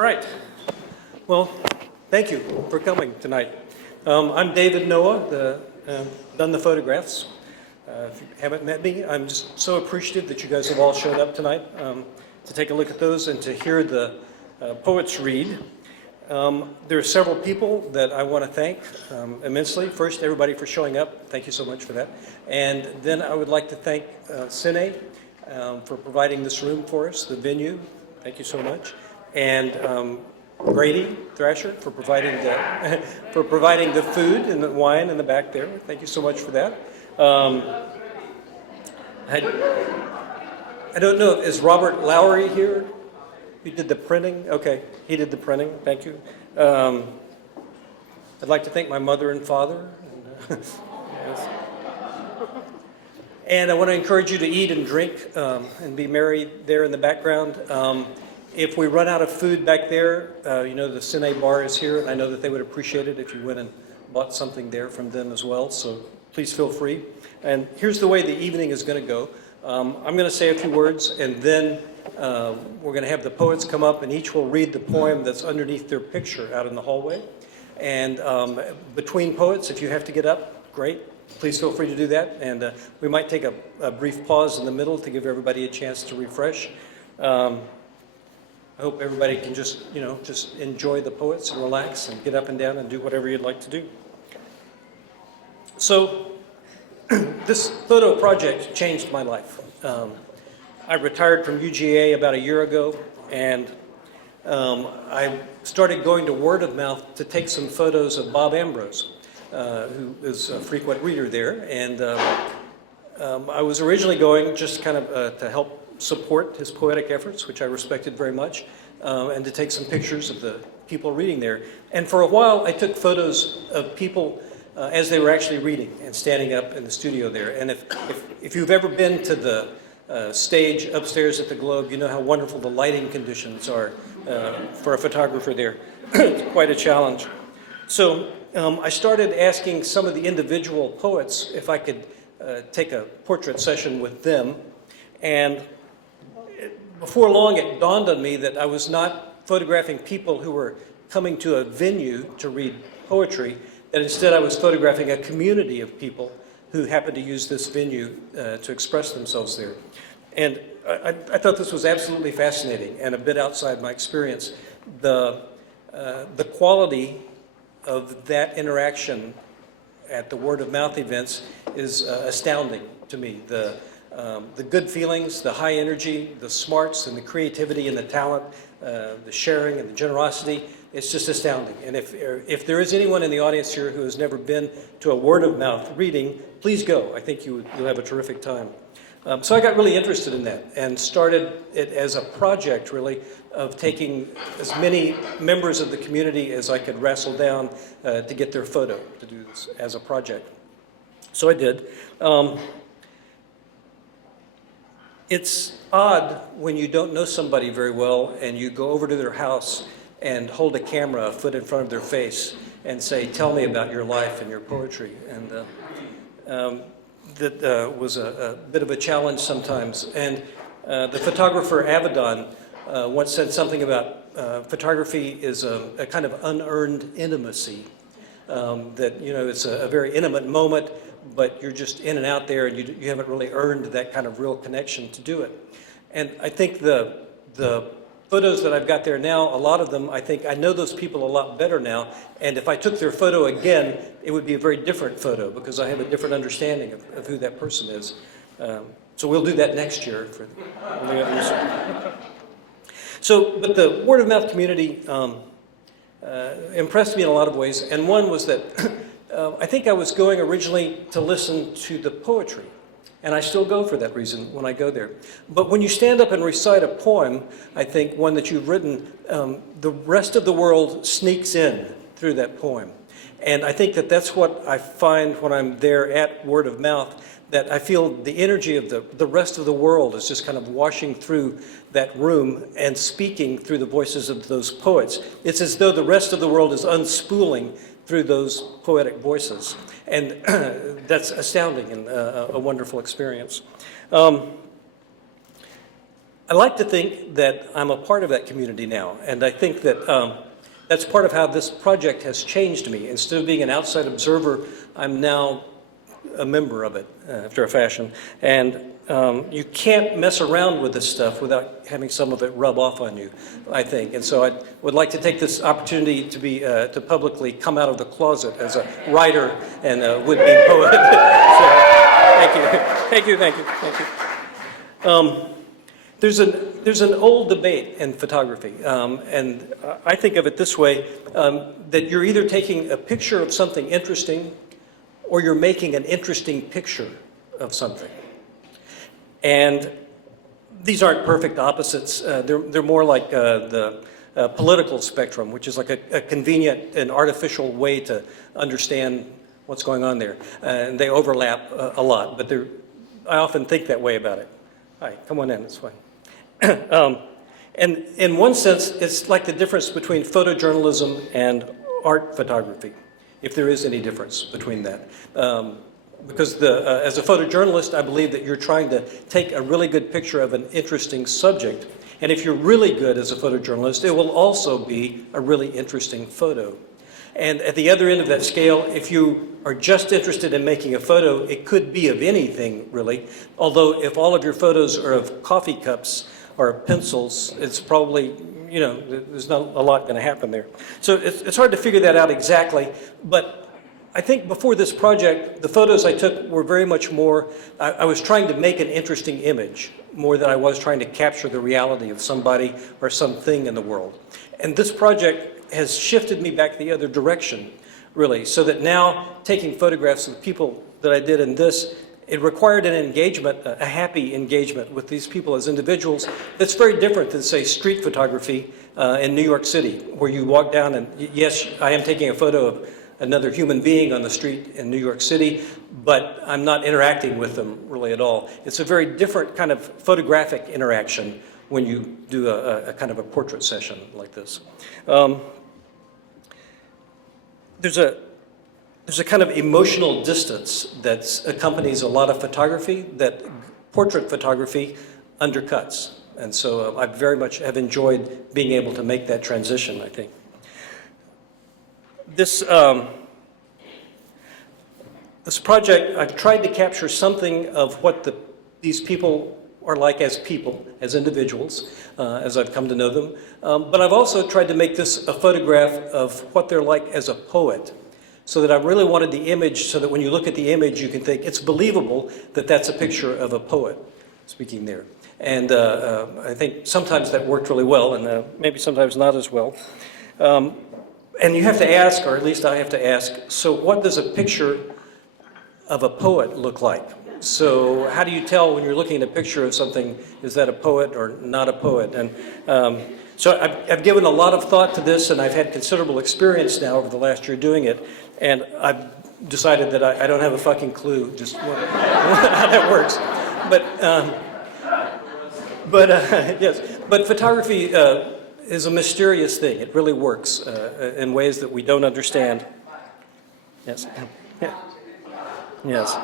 All right. Well, thank you for coming tonight. I'm David Noah, done the photographs. If you haven't met me, I'm just so appreciative that you guys have all showed up tonight to take a look at those and to hear the poets read. There are several people that I want to thank immensely. First, everybody for showing up. Thank you so much for that. And then I would like to thank Cine for providing this room for us, the venue. Thank you so much. And Grady Thrasher for providing the food and the wine in the back there. Thank you so much for that. I don't know, is Robert Lowry here? He did the printing? Okay, he did the printing. Thank you. I'd like to thank my mother and father. Yes. And I want to encourage you to eat and drink and be merry there in the background. If we run out of food back there, you know the Cine bar is here, and I know that they would appreciate it if you went and bought something there from them as well, so please feel free. And here's the way the evening is going to go. I'm going to say a few words, and then we're going to have the poets come up, and each will read the poem that's underneath their picture out in the hallway. And between poets, if you have to get up, great. Please feel free to do that. And we might take a brief pause in the middle to give everybody a chance to refresh. I hope everybody can just enjoy the poets and relax and get up and down and do whatever you'd like to do. So this photo project changed my life. I retired from UGA about a year ago, and I started going to word of mouth to take some photos of Bob Ambrose, who is a frequent reader there. And I was originally going just kind of to help support his poetic efforts, which I respected very much, and to take some pictures of the people reading there. And for a while, I took photos of people as they were actually reading and standing up in the studio there. And if you've ever been to the stage upstairs at the Globe, you know how wonderful the lighting conditions are for a photographer there. It's quite a challenge. So I started asking some of the individual poets if I could take a portrait session with them. And before long, it dawned on me that I was not photographing people who were coming to a venue to read poetry, that instead I was photographing a community of people who happened to use this venue to express themselves there. And I thought this was absolutely fascinating and a bit outside my experience. The quality of that interaction at the word of mouth events is astounding to me. The good feelings, the high energy, the smarts and the creativity and the talent, the sharing and the generosity, it's just astounding. And if there is anyone in the audience here who has never been to a word of mouth reading, please go. I think you'll have a terrific time. So I got really interested in that and started it as a project, really, of taking as many members of the community as I could wrestle down to get their photo, to do this as a project. So I did. It's odd when you don't know somebody very well and you go over to their house and hold a camera a foot in front of their face and say, "Tell me about your life and your poetry." And that was a bit of a challenge sometimes. And the photographer Avedon once said something about photography is a kind of unearned intimacy. That, it's a very intimate moment, but you're just in and out there, and you haven't really earned that kind of real connection to do it. And I think the photos that I've got there now, a lot of them, I think I know those people a lot better now, and if I took their photo again, it would be a very different photo because I have a different understanding of who that person is. So we'll do that next year for the others. But the word of mouth community impressed me in a lot of ways, and one was that I think I was going originally to listen to the poetry, and I still go for that reason when I go there. But when you stand up and recite a poem, I think one that you've written, the rest of the world sneaks in through that poem. And I think that that's what I find when I'm there at word of mouth, that I feel the energy of the rest of the world is just kind of washing through that room and speaking through the voices of those poets. It's as though the rest of the world is unspooling through those poetic voices. And that's astounding and a wonderful experience. I like to think that I'm a part of that community now, and I think that that's part of how this project has changed me. Instead of being an outside observer, I'm now a member of it after a fashion. And you can't mess around with this stuff without having some of it rub off on you, I think. And so I would like to take this opportunity to be to publicly come out of the closet as a writer and a would-be poet. So, thank you, thank you, thank you, thank you. There's an old debate in photography, and I think of it this way, that you're either taking a picture of something interesting or you're making an interesting picture of something. And these aren't perfect opposites. They're more like the political spectrum, which is like a convenient and artificial way to understand what's going on there. And they overlap a lot, but I often think that way about it. Hi, come on in, it's fine. And in one sense, it's like the difference between photojournalism and art photography, if there is any difference between that. Because as a photojournalist, I believe that you're trying to take a really good picture of an interesting subject. And if you're really good as a photojournalist, it will also be a really interesting photo. And at the other end of that scale, if you are just interested in making a photo, it could be of anything, really. Although if all of your photos are of coffee cups or pencils, it's probably, you know, there's not a lot going to happen there. So it's hard to figure that out exactly, but I think before this project, the photos I took were very much more, I was trying to make an interesting image more than I was trying to capture the reality of somebody or something in the world. And this project has shifted me back the other direction, really, so that now taking photographs of the people that I did in this, it required an engagement, a happy engagement with these people as individuals that's very different than, say, street photography in New York City, where you walk down and, yes, I am taking a photo of another human being on the street in New York City, but I'm not interacting with them really at all. It's a very different kind of photographic interaction when you do a kind of a portrait session like this. There's a kind of emotional distance that accompanies a lot of photography that portrait photography undercuts. And so I very much have enjoyed being able to make that transition, I think. This project, I've tried to capture something of what these people are like as people, as individuals, as I've come to know them. But I've also tried to make this a photograph of what they're like as a poet, so that I really wanted the image, so that when you look at the image, you can think it's believable that that's a picture of a poet speaking there. And I think sometimes that worked really well, and maybe sometimes not as well. And you have to ask, or at least I have to ask, so what does a picture of a poet look like? So how do you tell when you're looking at a picture of something, is that a poet or not a poet? And so I've given a lot of thought to this, and I've had considerable experience now over the last year doing it, and I've decided that I don't have a fucking clue just how that works. Yes, but photography is a mysterious thing. It really works in ways that we don't understand. Yes. Yes.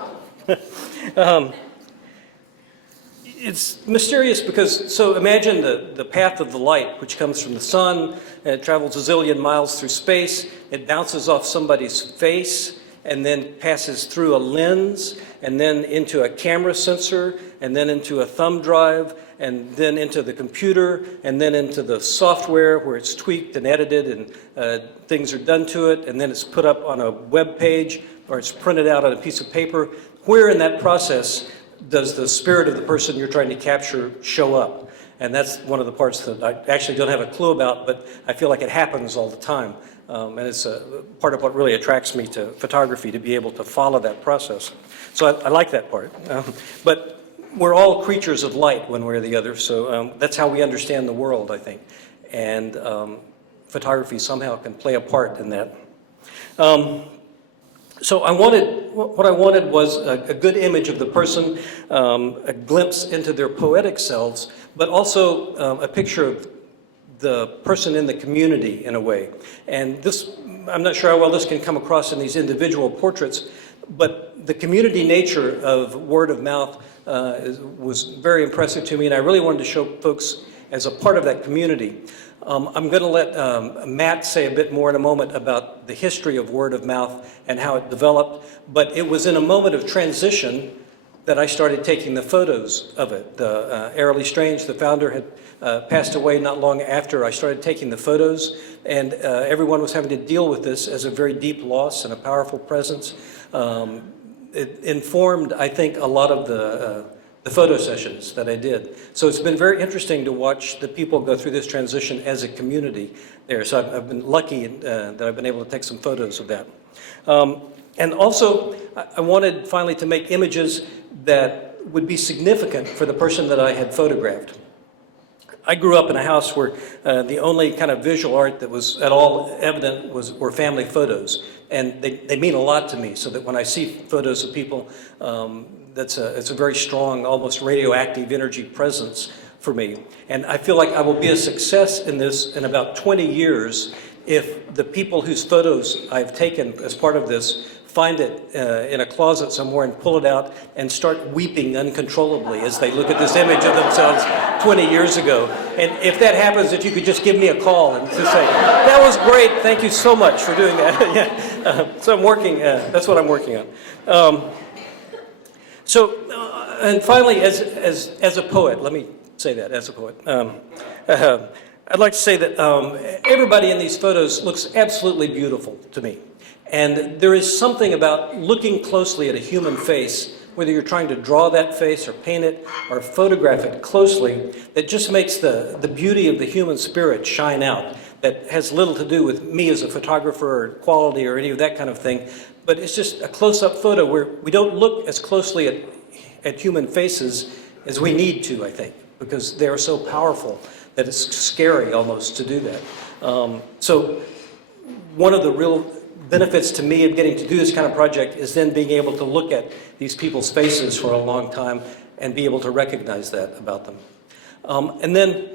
It's mysterious because, so imagine the path of the light, which comes from the sun, and it travels a zillion miles through space, it bounces off somebody's face, and then passes through a lens, and then into a camera sensor, and then into a thumb drive, and then into the computer, and then into the software where it's tweaked and edited and things are done to it, and then it's put up on a web page, or it's printed out on a piece of paper. Where in that process does the spirit of the person you're trying to capture show up? And that's one of the parts that I actually don't have a clue about, but I feel like it happens all the time. And it's part of what really attracts me to photography, to be able to follow that process. So I like that part. But we're all creatures of light one way or the other, so that's how we understand the world, I think. And photography somehow can play a part in that. So what I wanted was a good image of the person, a glimpse into their poetic selves, but also a picture of the person in the community in a way. And this, I'm not sure how well this can come across in these individual portraits, But the community nature of word of mouth was very impressive to me, and I really wanted to show folks as a part of that community. I'm going to let Matt say a bit more in a moment about the history of word of mouth and how it developed, but it was in a moment of transition that I started taking the photos of it. Airly Strange, the founder, had passed away not long after I started taking the photos, and everyone was having to deal with this as a very deep loss and a powerful presence. It informed, I think, a lot of the photo sessions that I did. So it's been very interesting to watch the people go through this transition as a community there. So I've been lucky that I've been able to take some photos of that. And also, I wanted finally to make images that would be significant for the person that I had photographed. I grew up in a house where the only kind of visual art that was at all evident were family photos. And they mean a lot to me, so that when I see photos of people, it's a very strong, almost radioactive energy presence for me. And I feel like I will be a success in this in about 20 years if the people whose photos I've taken as part of this find it in a closet somewhere and pull it out and start weeping uncontrollably as they look at this image of themselves 20 years ago. And if that happens, if you could just give me a call and just say, that was great, thank you so much for doing that. Yeah. So I'm working, that's what I'm working on. And finally, as a poet, let me say that, as a poet. I'd like to say that everybody in these photos looks absolutely beautiful to me. And there is something about looking closely at a human face, whether you're trying to draw that face or paint it or photograph it closely, that just makes the beauty of the human spirit shine out. That has little to do with me as a photographer or quality or any of that kind of thing, but it's just a close-up photo where we don't look as closely at human faces as we need to, I think, because they are so powerful that it's scary almost to do that. So one of the real benefits to me of getting to do this kind of project is then being able to look at these people's faces for a long time and be able to recognize that about them. And then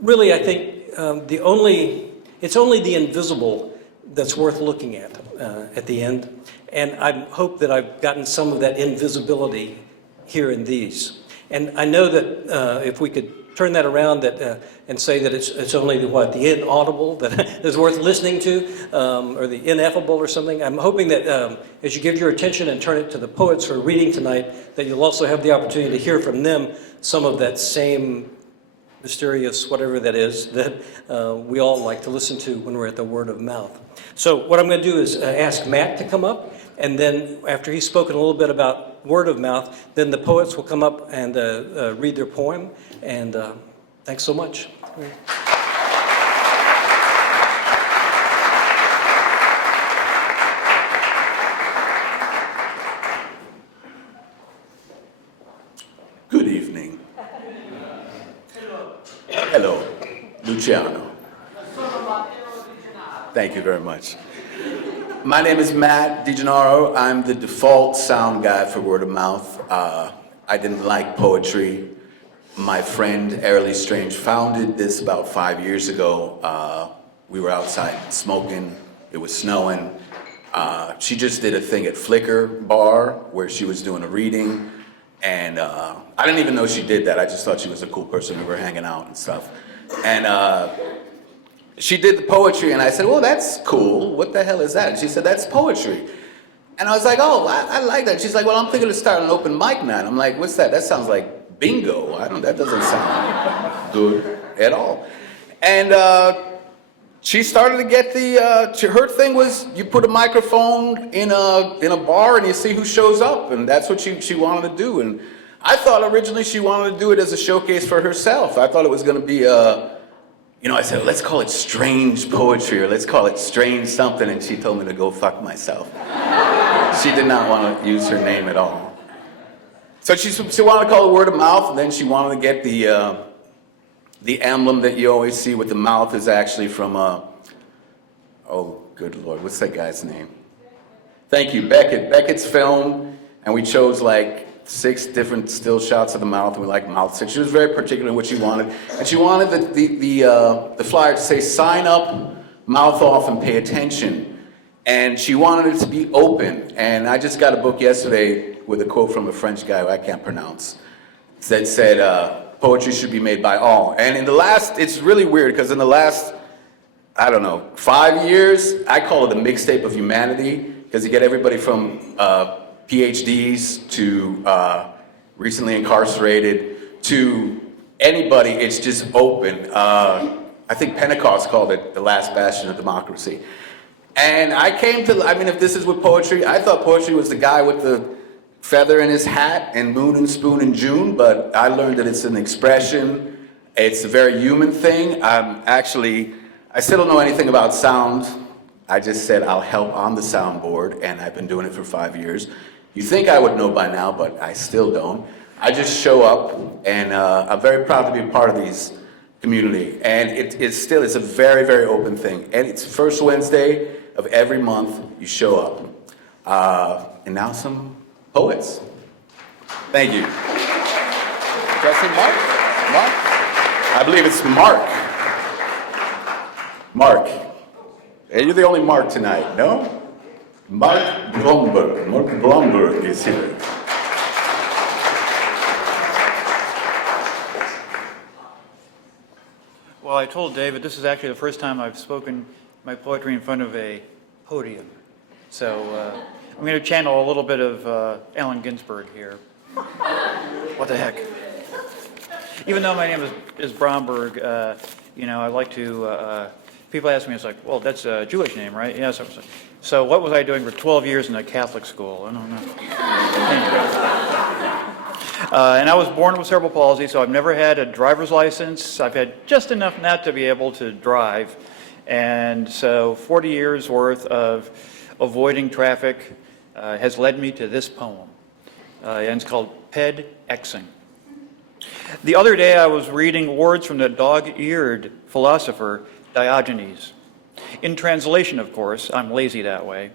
really I think it's only the invisible that's worth looking at the end. And I hope that I've gotten some of that invisibility here in these. And I know that if we could turn that around and say that it's only the inaudible that is worth listening to, or the ineffable or something. I'm hoping that as you give your attention and turn it to the poets who are reading tonight, that you'll also have the opportunity to hear from them some of that same mysterious whatever that is that we all like to listen to when we're at the word of mouth. So what I'm going to do is ask Matt to come up, and then after he's spoken a little bit about word of mouth, then the poets will come up and read their poem. And thanks so much. Good evening. Hello, Luciano. Thank you very much. My name is Matt DiGennaro. I'm the default sound guy for word of mouth. I didn't like poetry. My friend Airly Strange founded this about 5 years ago. We were outside smoking. It was snowing. She just did a thing at Flickr Bar where she was doing a reading. And I didn't even know she did that. I just thought she was a cool person. We were hanging out and stuff. And she did the poetry, and I said, well, that's cool. What the hell is that? And she said, that's poetry. And I was like, oh, I like that. She's like, well, I'm thinking of starting an open mic night. I'm like, what's that? That sounds like bingo. That doesn't sound good at all. And she started to get her thing was you put a microphone in a bar and you see who shows up, and that's what she wanted to do. And I thought originally she wanted to do it as a showcase for herself. I thought it was going to be I said, let's call it strange poetry, or let's call it strange something, and she told me to go fuck myself. She did not want to use her name at all. So she wanted to call it word of mouth, and then she wanted to get the emblem that you always see with the mouth is actually from oh, good Lord, what's that guy's name? Thank you, Beckett. Beckett's film, and we chose like 6 different still shots of the mouth, and we like mouth six. She was very particular in what she wanted, and she wanted the flyer to say, sign up, mouth off, and pay attention. And she wanted it to be open. And I just got a book yesterday with a quote from a French guy who I can't pronounce that said, poetry should be made by all. And in the last, it's really weird because in the last, I don't know, 5 years, I call it the mixtape of humanity because you get everybody from PhDs to recently incarcerated to anybody. It's just open. I think Pentecost called it the last bastion of democracy. And I came to, I mean, if this is with poetry, I thought poetry was the guy with the feather in his hat and moon and spoon in June, but I learned that it's an expression. It's a very human thing. I still don't know anything about sound. I just said I'll help on the soundboard, and I've been doing it for 5 years. You think I would know by now, but I still don't. I just show up, and I'm very proud to be a part of these community. And it's a very, very open thing. And it's first Wednesday of every month you show up. And now some poets. Thank you. Justin, Mark? Mark? I believe it's Mark. Mark. Hey, you're the only Mark tonight, no? Mark Blomberg. Mark Blomberg is here. Well, I told David this is actually the first time I've spoken my poetry in front of a podium. So I'm going to channel a little bit of Allen Ginsberg here. What the heck? Even though my name is Bromberg, I like to, people ask me, it's like, well, that's a Jewish name, right? Yeah, so what was I doing for 12 years in a Catholic school? I don't know. And I was born with cerebral palsy, so I've never had a driver's license. I've had just enough not to be able to drive. And so 40 years worth of avoiding traffic has led me to this poem. And it's called Ped-Exing. The other day I was reading words from the dog-eared philosopher Diogenes. In translation, of course, I'm lazy that way.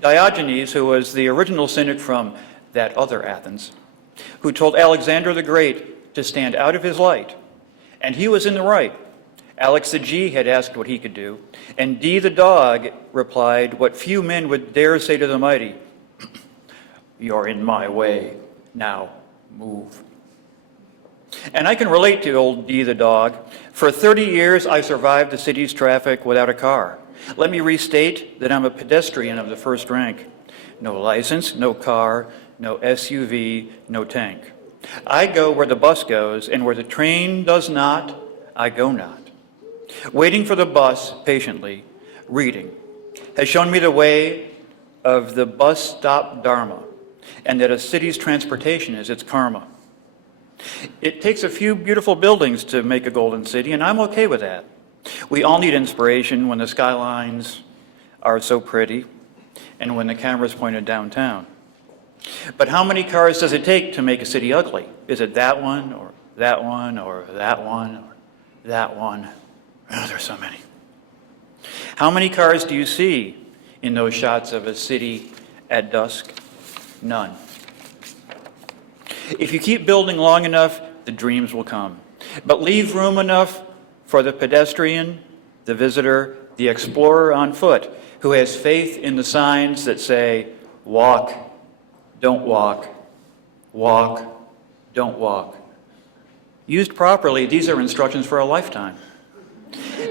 Diogenes, who was the original cynic from that other Athens, who told Alexander the Great to stand out of his light. And he was in the right. Alex the G had asked what he could do, and D the dog replied what few men would dare say to the mighty, "You're in my way, now move." And I can relate to old D the dog. For 30 years, I survived the city's traffic without a car. Let me restate that I'm a pedestrian of the first rank. No license, no car, no SUV, no tank. I go where the bus goes, and where the train does not, I go not. Waiting for the bus patiently, reading, has shown me the way of the bus stop dharma, and that a city's transportation is its karma. It takes a few beautiful buildings to make a golden city, and I'm okay with that. We all need inspiration when the skylines are so pretty, and when the camera's pointed downtown. But how many cars does it take to make a city ugly? Is it that one, or that one, or that one, or that one? Oh, there's so many. How many cars do you see in those shots of a city at dusk? None. If you keep building long enough, the dreams will come. But leave room enough for the pedestrian, the visitor, the explorer on foot, who has faith in the signs that say, walk, don't walk, walk, don't walk. Used properly, these are instructions for a lifetime.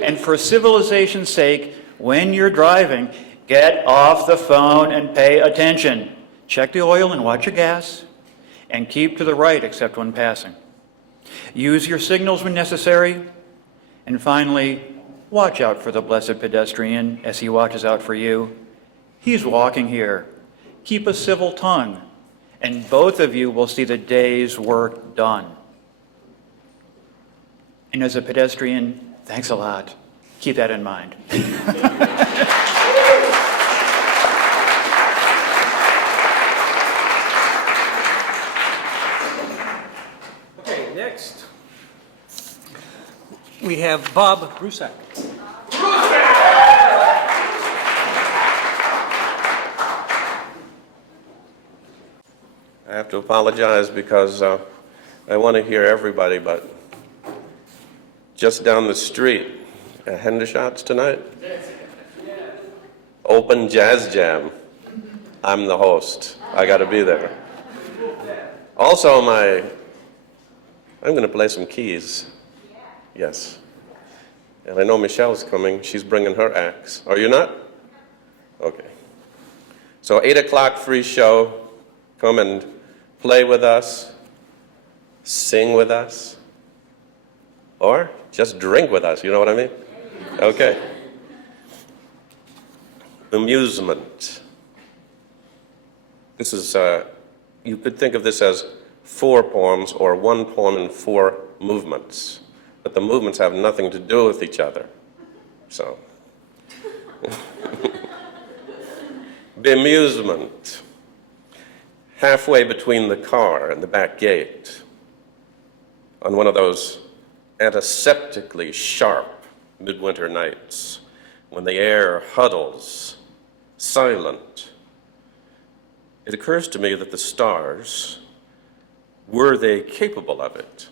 And for civilization's sake, when you're driving, get off the phone and pay attention. Check the oil and watch your gas, and keep to the right except when passing. Use your signals when necessary, and finally, watch out for the blessed pedestrian as he watches out for you. He's walking here. Keep a civil tongue, and both of you will see the day's work done. And as a pedestrian, thanks a lot. Keep that in mind. Okay, next we have Bob Brusack. I have to apologize because I want to hear everybody, but just down the street at Hendershot's tonight. Open Jazz Jam. I'm the host. I got to be there. Also, I'm going to play some keys. Yes. And I know Michelle's coming. She's bringing her axe. Are you not? Okay. So 8 o'clock free show. Come and play with us, sing with us, or just drink with us. You know what I mean? Okay. Amusement. This is, you could think of this as 4 poems or 1 poem in 4 movements. But the movements have nothing to do with each other. So. Bemusement. Halfway between the car and the back gate, on one of those antiseptically sharp midwinter nights when the air huddles, silent, it occurs to me that the stars, were they capable of it,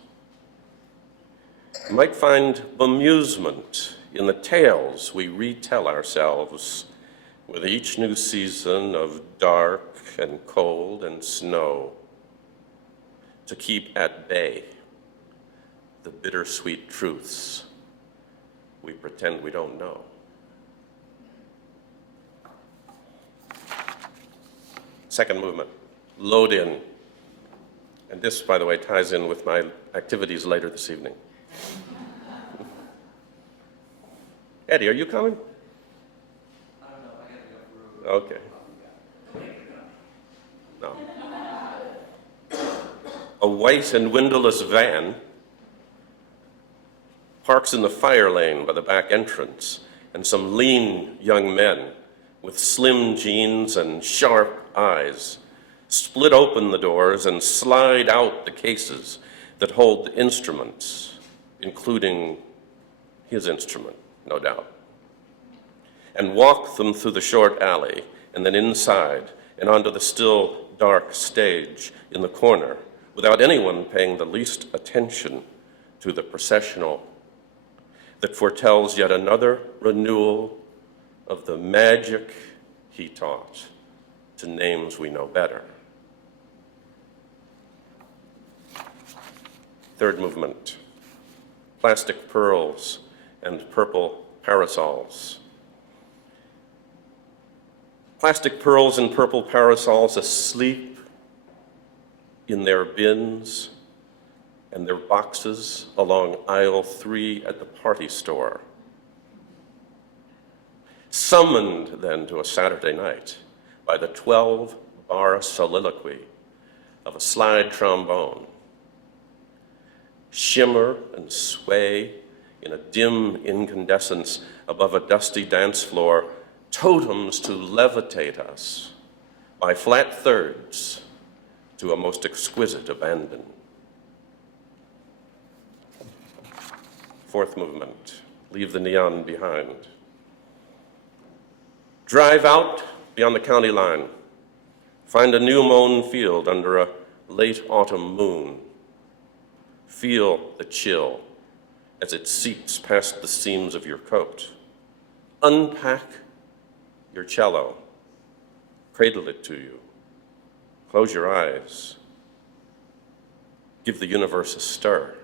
might find bemusement in the tales we retell ourselves with each new season of dark and cold and snow, to keep at bay the bittersweet truths we pretend we don't know. Second movement, load in. And this, by the way, ties in with my activities later this evening. Eddie, are you coming? I don't know. I gotta go through. Okay. No. A white and windowless van parks in the fire lane by the back entrance, and some lean young men with slim jeans and sharp eyes split open the doors and slide out the cases that hold the instruments, including his instrument, no doubt, and walk them through the short alley and then inside and onto the still dark stage in the corner without anyone paying the least attention to the processional that foretells yet another renewal of the magic he taught to names we know better. Third movement, plastic pearls and purple parasols. Plastic pearls and purple parasols asleep in their bins and their boxes along aisle 3 at the party store. Summoned then to a Saturday night by the 12-bar soliloquy of a slide trombone. Shimmer and sway in a dim incandescence above a dusty dance floor, totems to levitate us by flat thirds to a most exquisite abandon. Fourth movement, leave the neon behind. Drive out beyond the county line, find a new mown field under a late autumn moon. Feel the chill as it seeps past the seams of your coat. Unpack your cello, cradle it to you, close your eyes, give the universe a stir.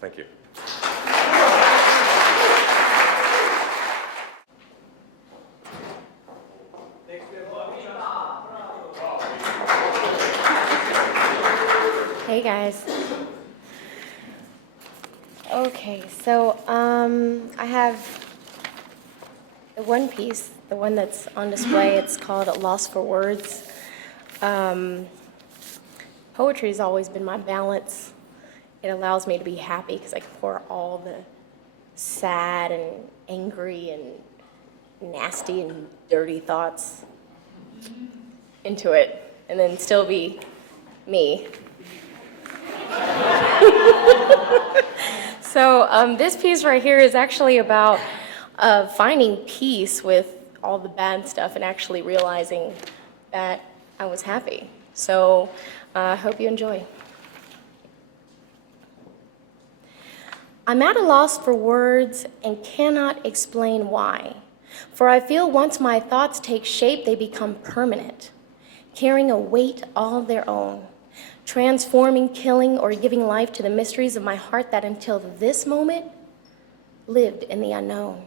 Thank you. Hey guys. Okay, so I have the one piece, the one that's on display. It's called Lost for Words. Poetry has always been my balance. It allows me to be happy because I can pour all the sad and angry and nasty and dirty thoughts into it and then still be me. So this piece right here is actually about finding peace with all the bad stuff and actually realizing that I was happy. So I hope you enjoy. I'm at a loss for words and cannot explain why. For I feel once my thoughts take shape, they become permanent, carrying a weight all their own, transforming, killing, or giving life to the mysteries of my heart that until this moment lived in the unknown.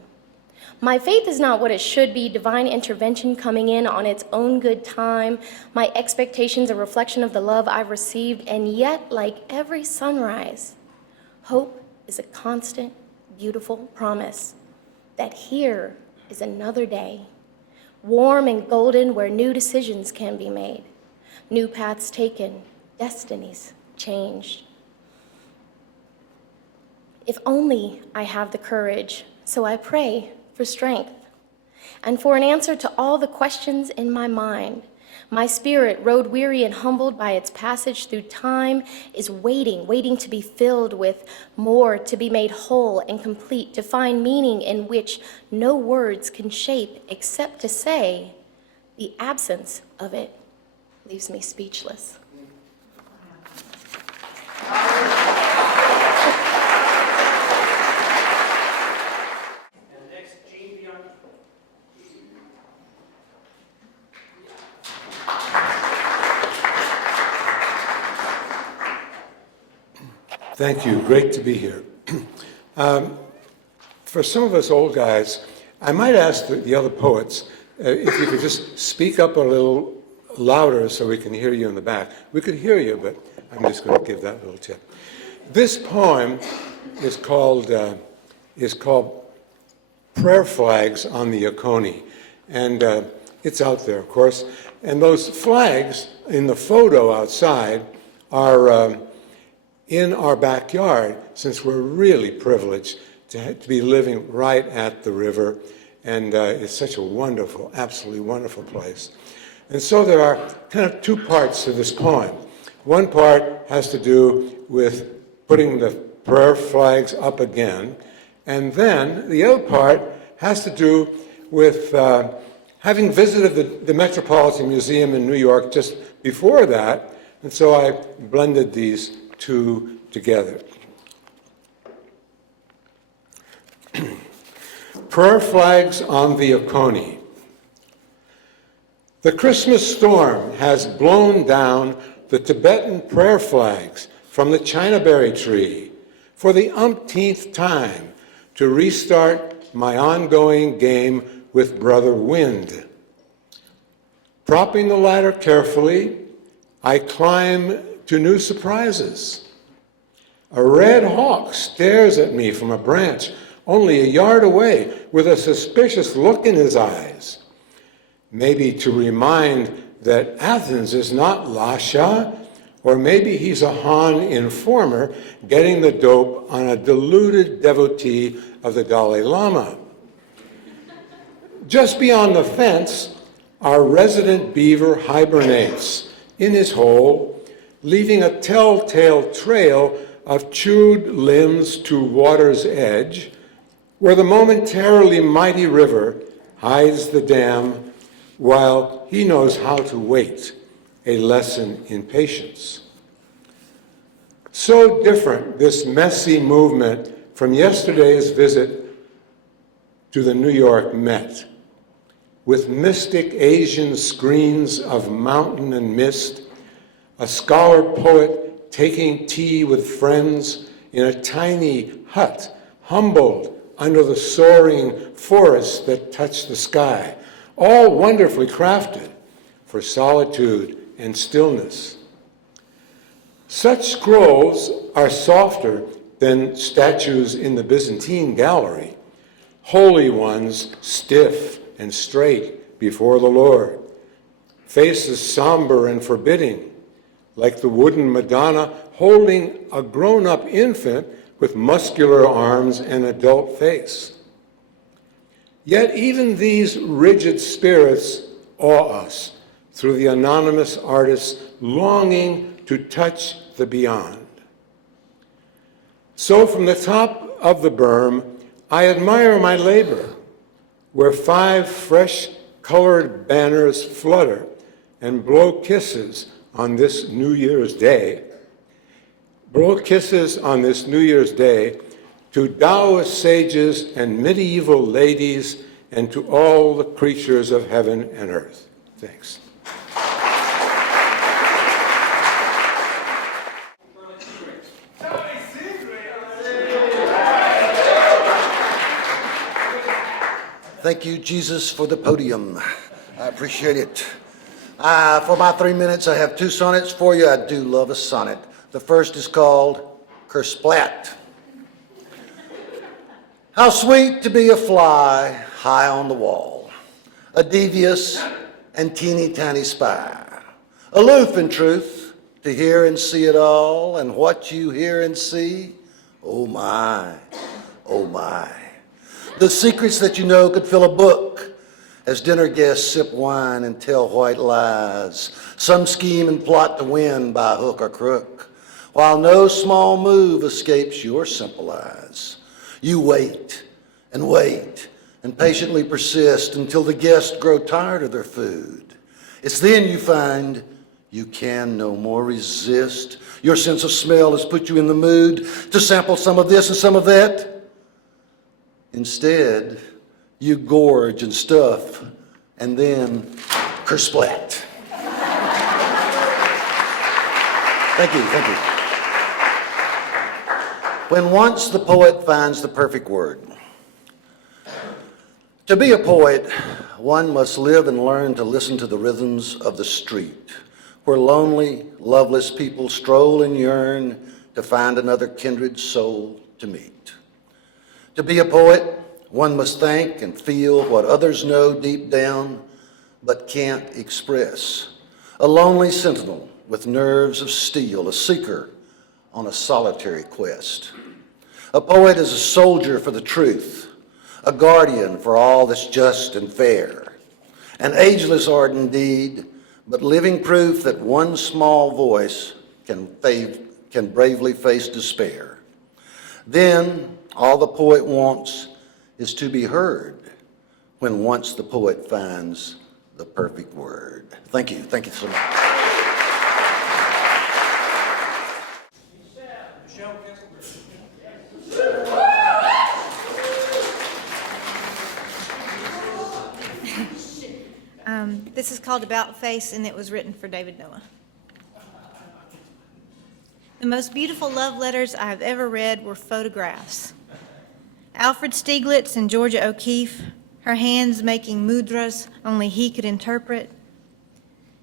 My faith is not what it should be, divine intervention coming in on its own good time, my expectations a reflection of the love I've received, and yet, like every sunrise, hope is a constant, beautiful promise that here is another day, warm and golden, where new decisions can be made, new paths taken, destinies changed. If only I have the courage, so I pray for strength and for an answer to all the questions in my mind. My spirit, road weary and humbled by its passage through time, is waiting to be filled with more, to be made whole and complete, to find meaning in which no words can shape except to say, the absence of it leaves me speechless. Thank you. Great to be here. For some of us old guys, I might ask the other poets if you could just speak up a little louder so we can hear you in the back. We could hear you, but I'm just going to give that little tip. This poem is called Prayer Flags on the Oconee, and it's out there, of course. And those flags in the photo outside are in our backyard, since we're really privileged to be living right at the river, and it's such a wonderful, absolutely wonderful place. And so there are kind of two parts to this poem. One part has to do with putting the prayer flags up again, and then the other part has to do with having visited the Metropolitan Museum in New York just before that, and so I blended these two together. Prayer flags on the Oconee. The Christmas storm has blown down the Tibetan prayer flags from the Chinaberry tree for the umpteenth time to restart my ongoing game with Brother Wind. Propping the ladder carefully, I climb to new surprises. A red hawk stares at me from a branch only a yard away with a suspicious look in his eyes. Maybe to remind that Athens is not Lasha, or maybe he's a Han informer getting the dope on a deluded devotee of the Dalai Lama. Just beyond the fence, our resident beaver hibernates in his hole, leaving a telltale trail of chewed limbs to water's edge, where the momentarily mighty river hides the dam while he knows how to wait, a lesson in patience. So different, this messy movement, from yesterday's visit to the New York Met, with mystic Asian screens of mountain and mist, a scholar poet taking tea with friends in a tiny hut, humbled under the soaring forests that touch the sky, all wonderfully crafted for solitude and stillness. Such scrolls are softer than statues in the Byzantine gallery, holy ones stiff and straight before the Lord, faces somber and forbidding, like the wooden Madonna holding a grown-up infant with muscular arms and adult face. Yet even these rigid spirits awe us through the anonymous artist's longing to touch the beyond. So from the top of the berm, I admire my labor, where 5 fresh-colored banners flutter and blow kisses on this New Year's Day. Blow kisses on this New Year's Day to Taoist sages and medieval ladies and to all the creatures of heaven and earth. Thanks. Thank you, Jesus, for the podium. I appreciate it. For my 3 minutes, I have 2 sonnets for you. I do love a sonnet. The first is called Kersplat. How sweet to be a fly high on the wall, a devious and teeny tiny spy, aloof in truth, to hear and see it all, and what you hear and see, oh my, oh my. The secrets that you know could fill a book as dinner guests sip wine and tell white lies, some scheme and plot to win by hook or crook, while no small move escapes your simple eyes. You wait and patiently persist until the guests grow tired of their food. It's then you find you can no more resist. Your sense of smell has put you in the mood to sample some of this and some of that. Instead, you gorge and stuff, and then kersplat. Thank you, thank you. When once the poet finds the perfect word. To be a poet, one must live and learn to listen to the rhythms of the street, where lonely, loveless people stroll and yearn to find another kindred soul to meet. To be a poet, one must think and feel what others know deep down but can't express. A lonely sentinel with nerves of steel, a seeker on a solitary quest. A poet is a soldier for the truth, a guardian for all that's just and fair. An ageless art indeed, but living proof that one small voice can bravely face despair. Then, all the poet wants is to be heard when once the poet finds the perfect word. Thank you so much. This is called About Face, and it was written for David Noah. The most beautiful love letters I have ever read were photographs. Alfred Stieglitz and Georgia O'Keeffe, her hands making mudras only he could interpret.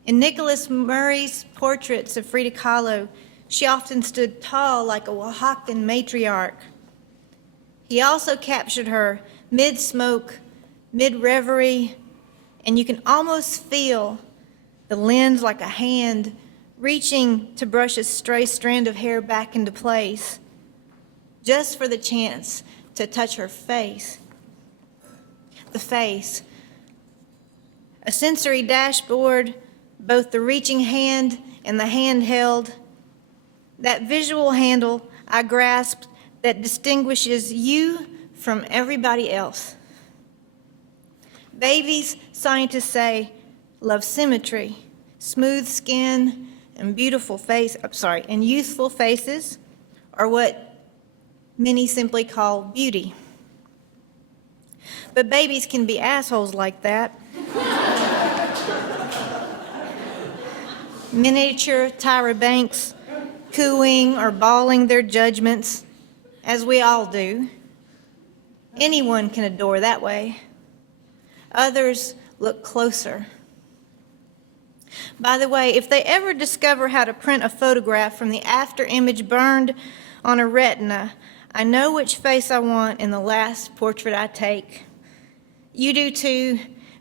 In Nicholas Murray's portraits of Frida Kahlo, she often stood tall like a Oaxacan matriarch. He also captured her mid-smoke, mid-reverie, and you can almost feel the lens like a hand reaching to brush a stray strand of hair back into place, just for the chance to touch her face. The face, a sensory dashboard, both the reaching hand and the hand held, that visual handle I grasped that distinguishes you from everybody else. Babies, scientists say, love symmetry, smooth skin, and youthful faces are what many simply call beauty. But babies can be assholes like that. Miniature Tyra Banks, cooing or bawling their judgments, as we all do. Anyone can adore that way. Others look closer. By the way, if they ever discover how to print a photograph from the after image burned on a retina, I know which face I want in the last portrait I take. You do too,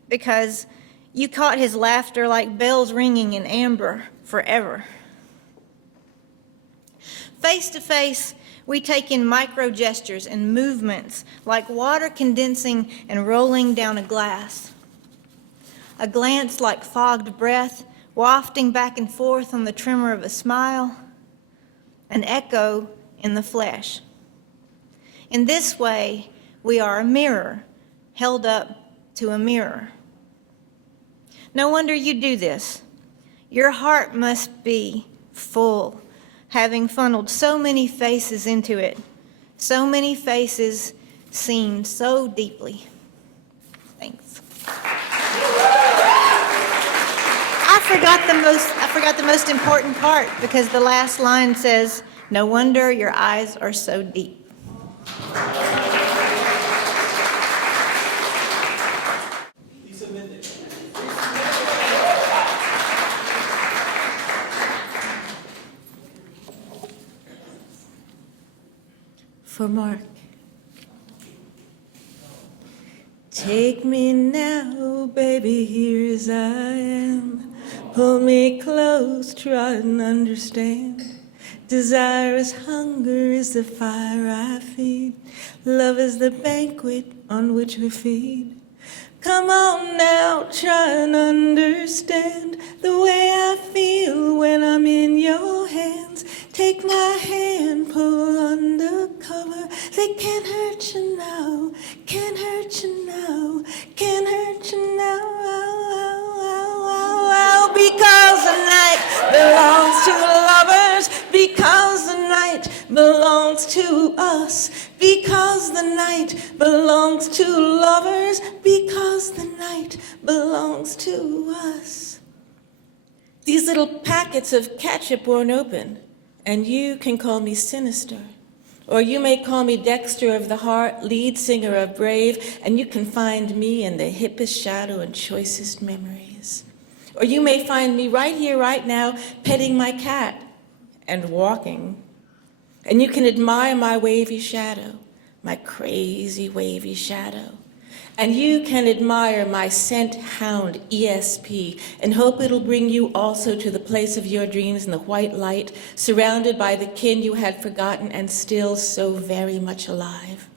because you caught his laughter like bells ringing in amber forever. Face to face, we take in micro gestures and movements like water condensing and rolling down a glass. A glance like fogged breath wafting back and forth on the tremor of a smile. An echo in the flesh. In this way, we are a mirror held up to a mirror. No wonder you do this. Your heart must be full, having funneled so many faces into it, so many faces seen so deeply. Thanks. I forgot the most important part because the last line says, "No wonder your eyes are so deep." For Mark. Take me now, baby, here as I am. Pull me close, try and understand. Desirous hunger is the fire I feed. Love is the banquet on which we feed. Come on now, try and understand the way I feel when I'm in your hands. Take my hand, pull undercover. They can't hurt you now, can't hurt you now, can't hurt you now. Because the night belongs to the lovers, because the night belongs to us, because the night belongs to lovers, because the night belongs to us. These little packets of ketchup weren't open, and you can call me sinister. Or you may call me Dexter of the Heart, lead singer of Brave, and you can find me in the hippest shadow and choicest memories. Or you may find me right here, right now, petting my cat and walking. And you can admire my wavy shadow, my crazy wavy shadow. And you can admire my scent hound ESP and hope it'll bring you also to the place of your dreams in the white light, surrounded by the kin you had forgotten and still so very much alive.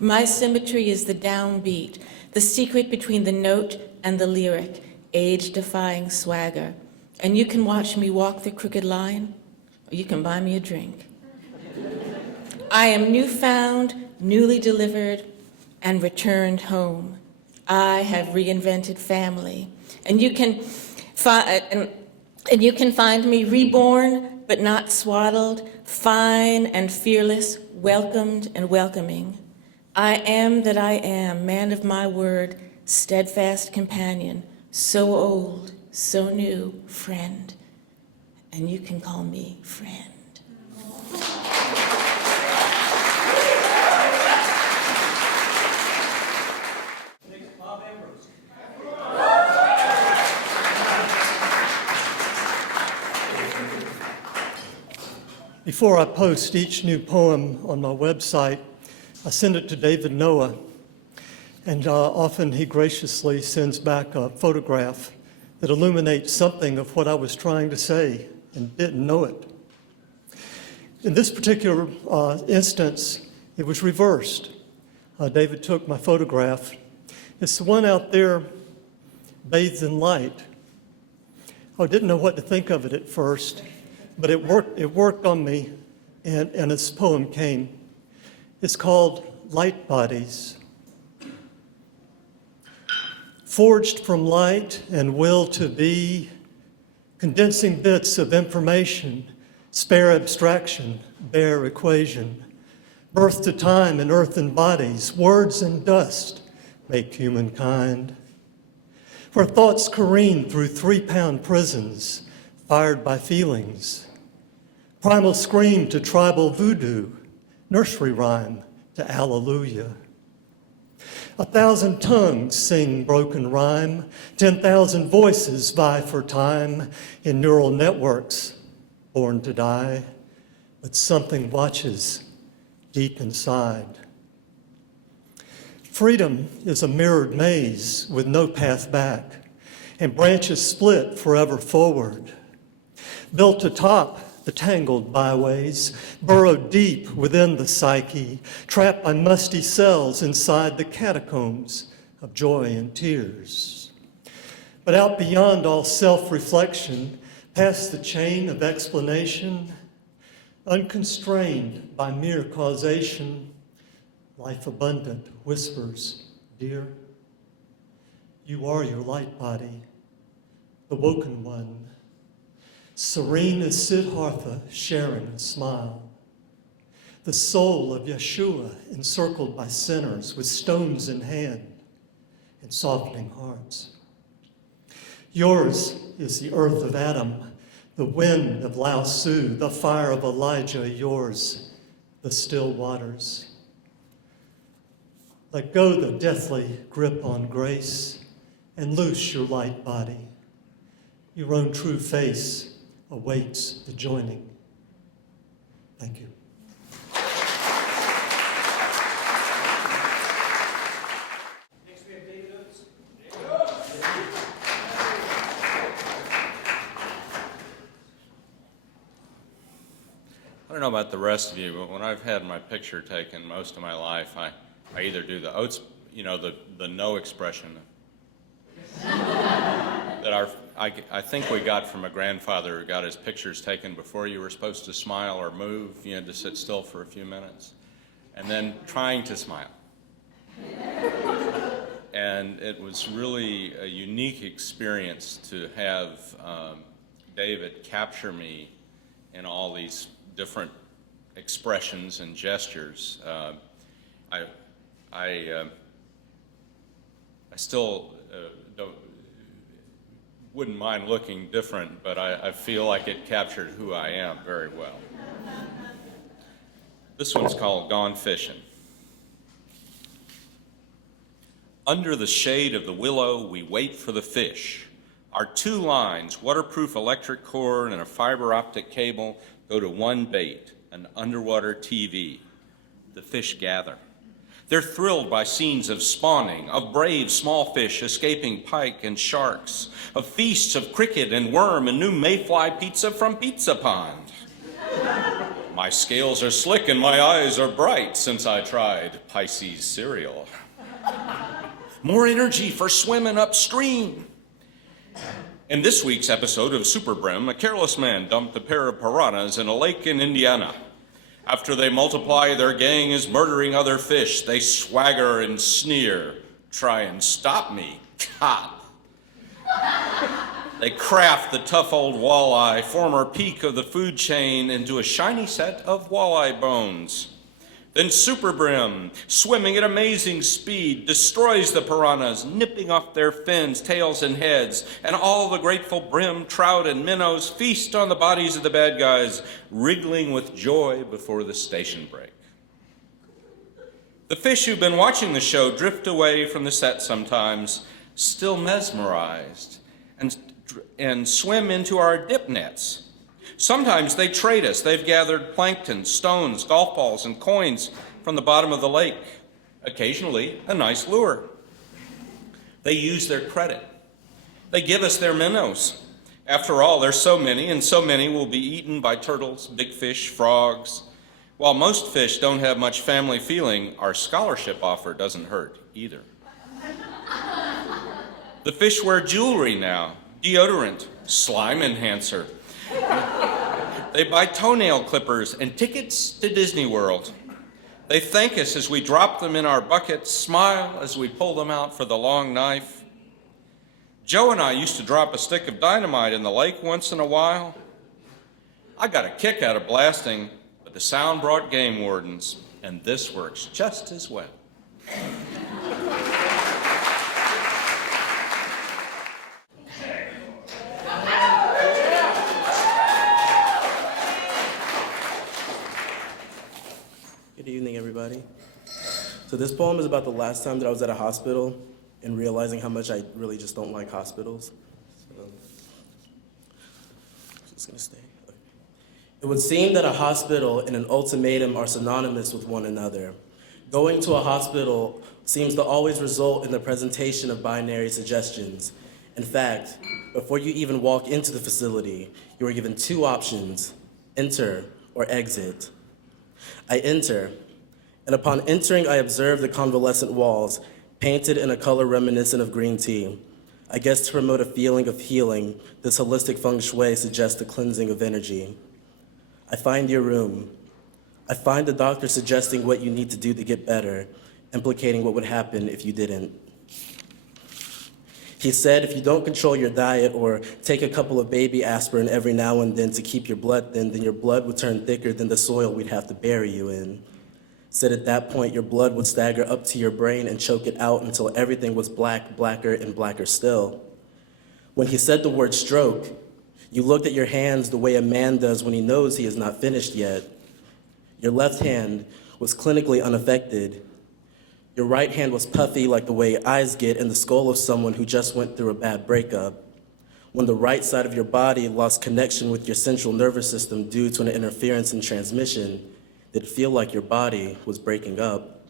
My symmetry is the downbeat, the secret between the note and the lyric, age-defying swagger. And you can watch me walk the crooked line, or you can buy me a drink. I am newfound, newly delivered, and returned home. I have reinvented family. And you can find me reborn, but not swaddled, fine and fearless, welcomed and welcoming. I am that I am, man of my word, steadfast companion, so old, so new, friend. And you can call me friend. Before I post each new poem on my website, I send it to David Noah, and often he graciously sends back a photograph that illuminates something of what I was trying to say and didn't know it. In this particular instance, it was reversed. David took my photograph. It's the one out there bathed in light. I didn't know what to think of it at first, but it worked on me, and this poem came. It's called Light Bodies. Forged from light and will to be, condensing bits of information, spare abstraction, bare equation, birth to time in earthen bodies, words and dust make humankind. Where thoughts careen through 3-pound prisons, fired by feelings, primal scream to tribal voodoo, nursery rhyme to Alleluia. 1,000 tongues sing broken rhyme, 10,000 voices vie for time in neural networks born to die, but something watches deep inside. Freedom is a mirrored maze with no path back, and branches split forever forward. Built atop the tangled byways, burrowed deep within the psyche, trapped by musty cells inside the catacombs of joy and tears. But out beyond all self-reflection, past the chain of explanation, unconstrained by mere causation, life abundant whispers, dear, you are your light body, the woken one, serene as Siddhartha sharing a smile, the soul of Yeshua encircled by sinners with stones in hand, and softening hearts. Yours is the earth of Adam, the wind of Lao Tzu, the fire of Elijah, yours, the still waters. Let go the deathly grip on grace and loose your light body. Your own true face awaits the joining. Thank you. I don't know about the rest of you, but when I've had my picture taken most of my life, I either do the oats, the no expression that I think we got from a grandfather who got his pictures taken before you were supposed to smile or move. You had to sit still for a few minutes, and then trying to smile. And it was really a unique experience to have David capture me in all these different expressions and gestures. I still wouldn't mind looking different, but I feel like it captured who I am very well. This one's called Gone Fishing. Under the shade of the willow, we wait for the fish. Our 2 lines, waterproof electric cord and a fiber optic cable, go to one bait, an underwater TV. The fish gather. They're thrilled by scenes of spawning, of brave small fish escaping pike and sharks, of feasts of cricket and worm and new mayfly pizza from Pizza Pond. My scales are slick and my eyes are bright since I tried Pisces cereal. More energy for swimming upstream. In this week's episode of Super Brim, a careless man dumped a pair of piranhas in a lake in Indiana. After they multiply, their gang is murdering other fish. They swagger and sneer. Try and stop me. God. They craft the tough old walleye, former peak of the food chain, into a shiny set of walleye bones. Then Super Brim, swimming at amazing speed, destroys the piranhas, nipping off their fins, tails, and heads, and all the grateful brim, trout, and minnows feast on the bodies of the bad guys, wriggling with joy before the station break. The fish who've been watching the show drift away from the set sometimes, still mesmerized, and swim into our dip nets. Sometimes they trade us. They've gathered plankton, stones, golf balls, and coins from the bottom of the lake. Occasionally, a nice lure. They use their credit. They give us their minnows. After all, there's so many, and so many will be eaten by turtles, big fish, frogs. While most fish don't have much family feeling, our scholarship offer doesn't hurt either. The fish wear jewelry now, deodorant, slime enhancer. They buy toenail clippers and tickets to Disney World. They thank us as we drop them in our buckets, smile as we pull them out for the long knife. Joe and I used to drop a stick of dynamite in the lake once in a while. I got a kick out of blasting, but the sound brought game wardens, and this works just as well. Good evening, everybody. So this poem is about the last time that I was at a hospital and realizing how much I really just don't like hospitals. So, just gonna stay. Okay. It would seem that a hospital and an ultimatum are synonymous with one another. Going to a hospital seems to always result in the presentation of binary suggestions. In fact, before you even walk into the facility, you are given 2 options: enter or exit. I enter, and upon entering, I observe the convalescent walls, painted in a color reminiscent of green tea. I guess to promote a feeling of healing, this holistic feng shui suggests the cleansing of energy. I find your room. I find the doctor suggesting what you need to do to get better, implicating what would happen if you didn't. He said if you don't control your diet or take a couple of baby aspirin every now and then to keep your blood thin, then your blood would turn thicker than the soil we'd have to bury you in. Said at that point your blood would stagger up to your brain and choke it out until everything was black, blacker, and blacker still. When he said the word stroke, you looked at your hands the way a man does when he knows he is not finished yet. Your left hand was clinically unaffected. Your right hand was puffy like the way eyes get in the skull of someone who just went through a bad breakup. When the right side of your body lost connection with your central nervous system due to an interference in transmission, did it feel like your body was breaking up?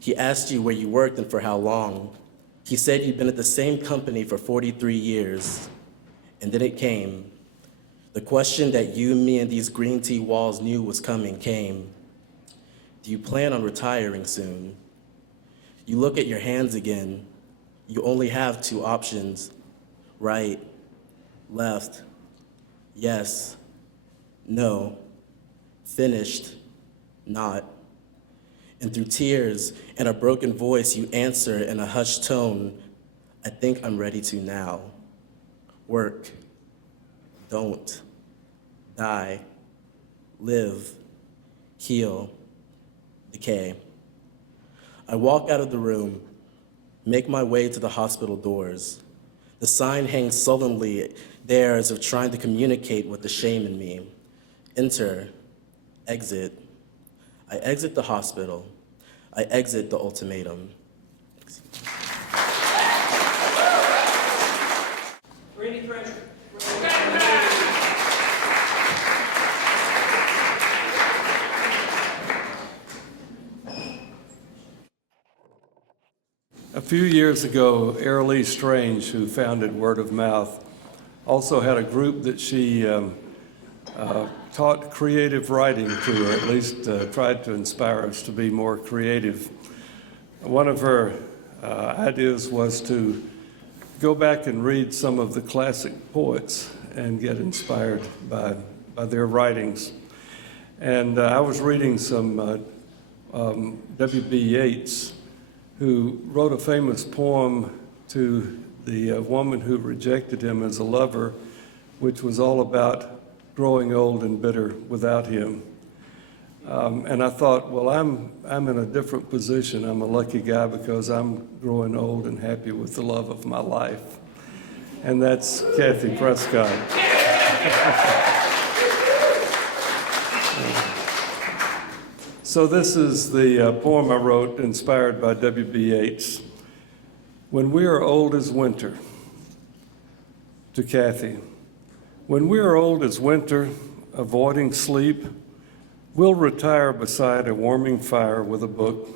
He asked you where you worked and for how long. He said you'd been at the same company for 43 years. And then it came. The question that you, me, and these green tea walls knew was coming came. Do you plan on retiring soon? You look at your hands again. You only have two options: right, left, yes, no, finished, not. And through tears and a broken voice, you answer in a hushed tone, I think I'm ready to now. Work, don't, die, live, heal, decay. I walk out of the room, make my way to the hospital doors. The sign hangs sullenly there as if trying to communicate with the shame in me. Enter, exit. I exit the hospital. I exit the ultimatum. Randy Treasure. A few years ago, Airlie Strange, who founded Word of Mouth, also had a group that she taught creative writing to, or at least tried to inspire us to be more creative. One of her ideas was to go back and read some of the classic poets and get inspired by their writings. And I was reading some W.B. Yeats, who wrote a famous poem to the woman who rejected him as a lover, which was all about growing old and bitter without him. And I thought, well, I'm in a different position. I'm a lucky guy because I'm growing old and happy with the love of my life. And that's Kathy Prescott. So this is the poem I wrote inspired by W.B. Yeats. When we are old as winter, to Kathy. When we are old as winter, avoiding sleep, we'll retire beside a warming fire with a book.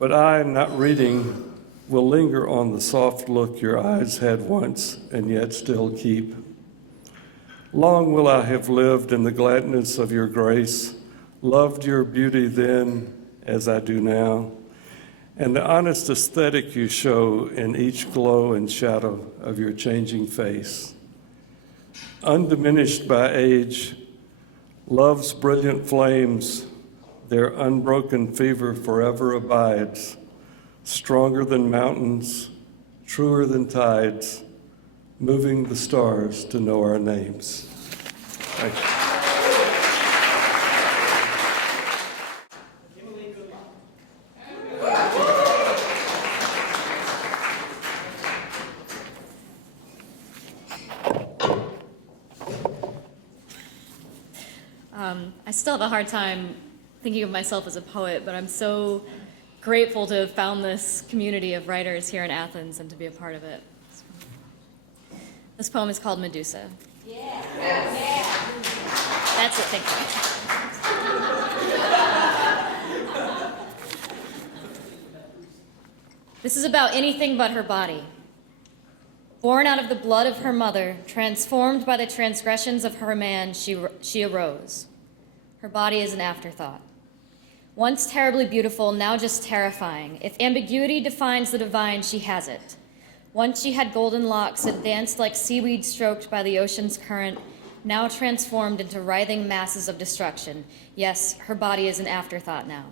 But I, not reading, will linger on the soft look your eyes had once and yet still keep. Long will I have lived in the gladness of your grace, loved your beauty then as I do now, and the honest aesthetic you show in each glow and shadow of your changing face. Undiminished by age, love's brilliant flames, their unbroken fever forever abides, stronger than mountains, truer than tides, moving the stars to know our names. Thank you. I still have a hard time thinking of myself as a poet, but I'm so grateful to have found this community of writers here in Athens and to be a part of it. This poem is called Medusa. Yeah. That's it, thank you. This is about anything but her body. Born out of the blood of her mother, transformed by the transgressions of her man, she arose. Her body is an afterthought. Once terribly beautiful, now just terrifying. If ambiguity defines the divine, she has it. Once she had golden locks that danced like seaweed stroked by the ocean's current, now transformed into writhing masses of destruction. Yes, her body is an afterthought now.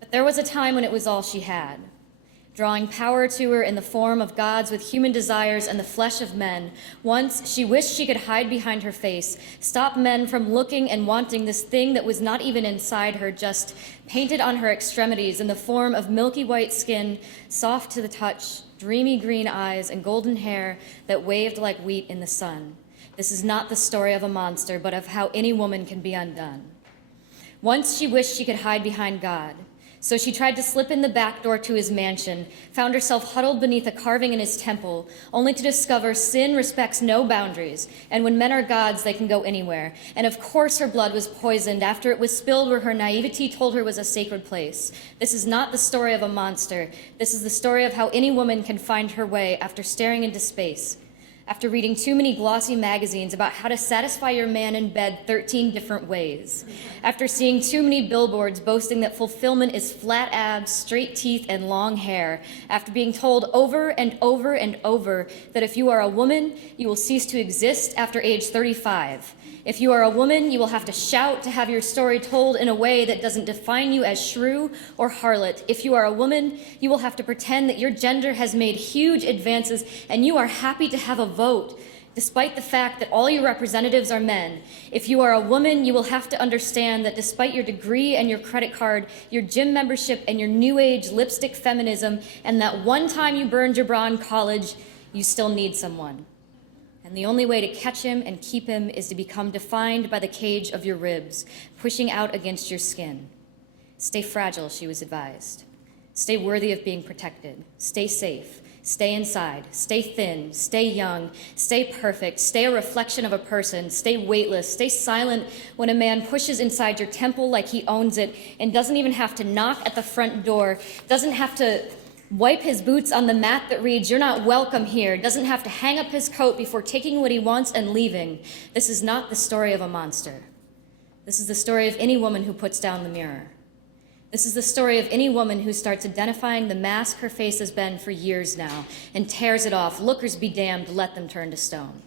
But there was a time when it was all she had. drawing power to her in the form of gods with human desires and the flesh of men. Once she wished she could hide behind her face, stop men from looking and wanting this thing that was not even inside her, just painted on her extremities in the form of milky white skin, soft to the touch, dreamy green eyes, and golden hair that waved like wheat in the sun. This is not the story of a monster, but of how any woman can be undone. Once she wished she could hide behind God. So she tried to slip in the back door to his mansion, found herself huddled beneath a carving in his temple, only to discover sin respects no boundaries, and when men are gods, they can go anywhere. And of course her blood was poisoned after it was spilled where her naivety told her was a sacred place. This is not the story of a monster. This is the story of how any woman can find her way after staring into space. After reading too many glossy magazines about how to satisfy your man in bed 13 different ways. After seeing too many billboards boasting that fulfillment is flat abs, straight teeth, and long hair. After being told over and over and over that if you are a woman, you will cease to exist after age 35. If you are a woman, you will have to shout to have your story told in a way that doesn't define you as shrew or harlot. If you are a woman, you will have to pretend that your gender has made huge advances and you are happy to have a vote, despite the fact that all your representatives are men. If you are a woman, you will have to understand that despite your degree and your credit card, your gym membership and your new age lipstick feminism, and that one time you burned your bra in college, you still need someone. And the only way to catch him and keep him is to become defined by the cage of your ribs, pushing out against your skin. Stay fragile, she was advised. Stay worthy of being protected. Stay safe. Stay inside. Stay thin. Stay young. Stay perfect. Stay a reflection of a person. Stay weightless. Stay silent when a man pushes inside your temple like he owns it and doesn't even have to knock at the front door, doesn't have to wipe his boots on the mat that reads, "You're not welcome here," doesn't have to hang up his coat before taking what he wants and leaving. This is not the story of a monster. This is the story of any woman who puts down the mirror. This is the story of any woman who starts identifying the mask her face has been for years now and tears it off. Lookers be damned, let them turn to stone.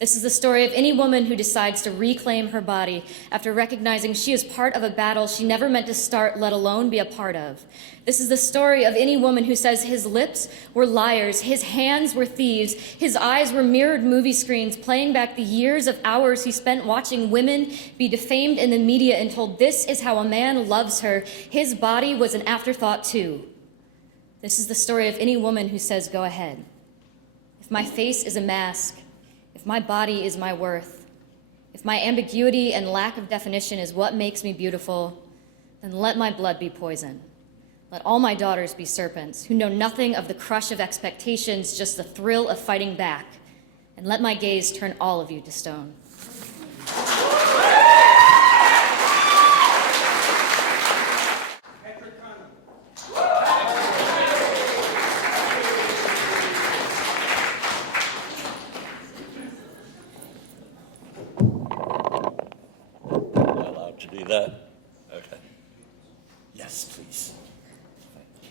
This is the story of any woman who decides to reclaim her body after recognizing she is part of a battle she never meant to start, let alone be a part of. This is the story of any woman who says his lips were liars, his hands were thieves, his eyes were mirrored movie screens playing back the years of hours he spent watching women be defamed in the media and told this is how a man loves her. His body was an afterthought too. This is the story of any woman who says, go ahead. If my face is a mask, if my body is my worth, if my ambiguity and lack of definition is what makes me beautiful, then let my blood be poison. Let all my daughters be serpents who know nothing of the crush of expectations, just the thrill of fighting back. And let my gaze turn all of you to stone. To do that? Okay. Yes, please. Thank you.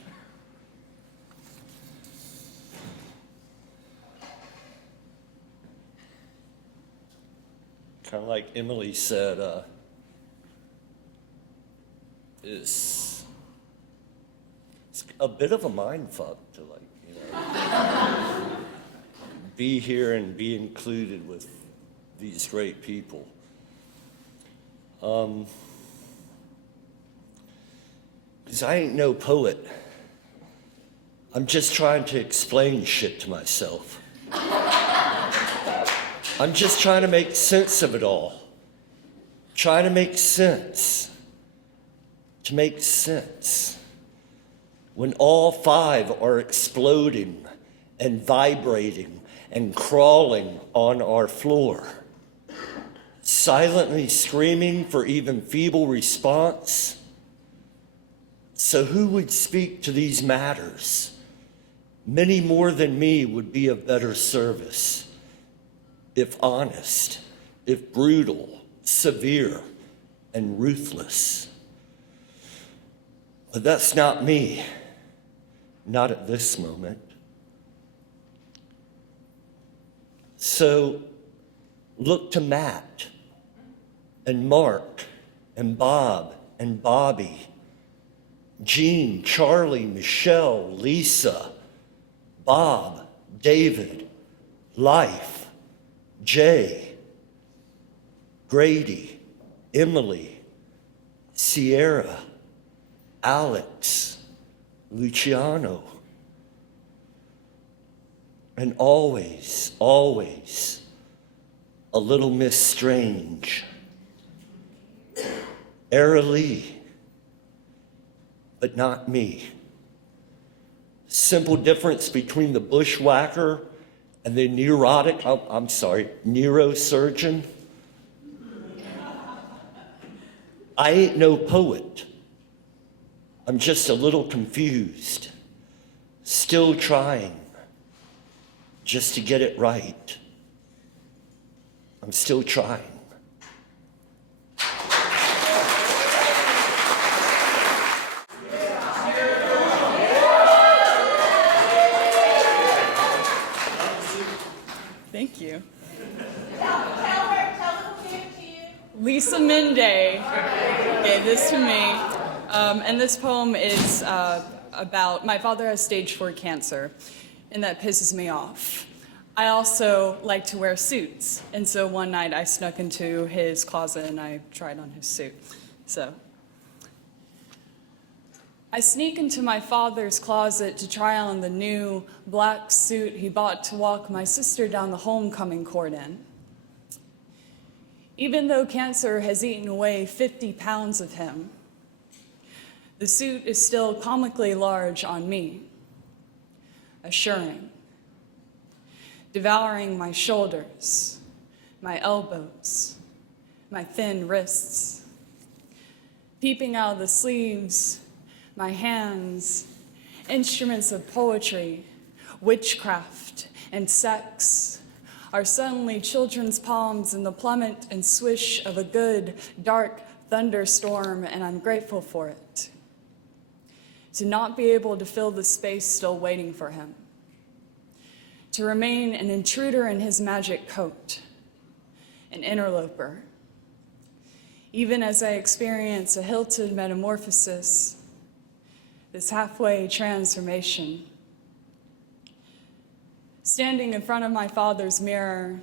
Kind of like Emily said, it's a bit of a mind fuck to be here and be included with these great people. Because I ain't no poet. I'm just trying to explain shit to myself. I'm just trying to make sense of it all. Trying to make sense. To make sense. When all five are exploding and vibrating and crawling on our floor. Silently screaming for even feeble response. So who would speak to these matters? Many more than me would be of better service, if honest, if brutal, severe, and ruthless. But that's not me, not at this moment. So look to Matt, and Mark, and Bob, and Bobby, Jean, Charlie, Michelle, Lisa, Bob, David, Life, Jay, Grady, Emily, Sierra, Alex, Luciano, and always, always a little Miss Strange, Era Lee, but not me. Simple difference between the bushwhacker and the neurosurgeon. I ain't no poet. I'm just a little confused, still trying just to get it right. I'm still trying. Thank you. Lisa Mende gave this to me, and this poem is about my father has stage 4 cancer, and that pisses me off. I also like to wear suits, and so one night I snuck into his closet and I tried on his suit. So I sneak into my father's closet to try on the new black suit he bought to walk my sister down the homecoming court in. Even though cancer has eaten away 50 pounds of him, the suit is still comically large on me, assuring, devouring my shoulders, my elbows, my thin wrists, peeping out of the sleeves, my hands, instruments of poetry, witchcraft, and sex are suddenly children's palms in the plummet and swish of a good, dark thunderstorm, and I'm grateful for it. To not be able to fill the space still waiting for him. To remain an intruder in his magic coat, an interloper. Even as I experience a hilted metamorphosis, this halfway transformation. Standing in front of my father's mirror,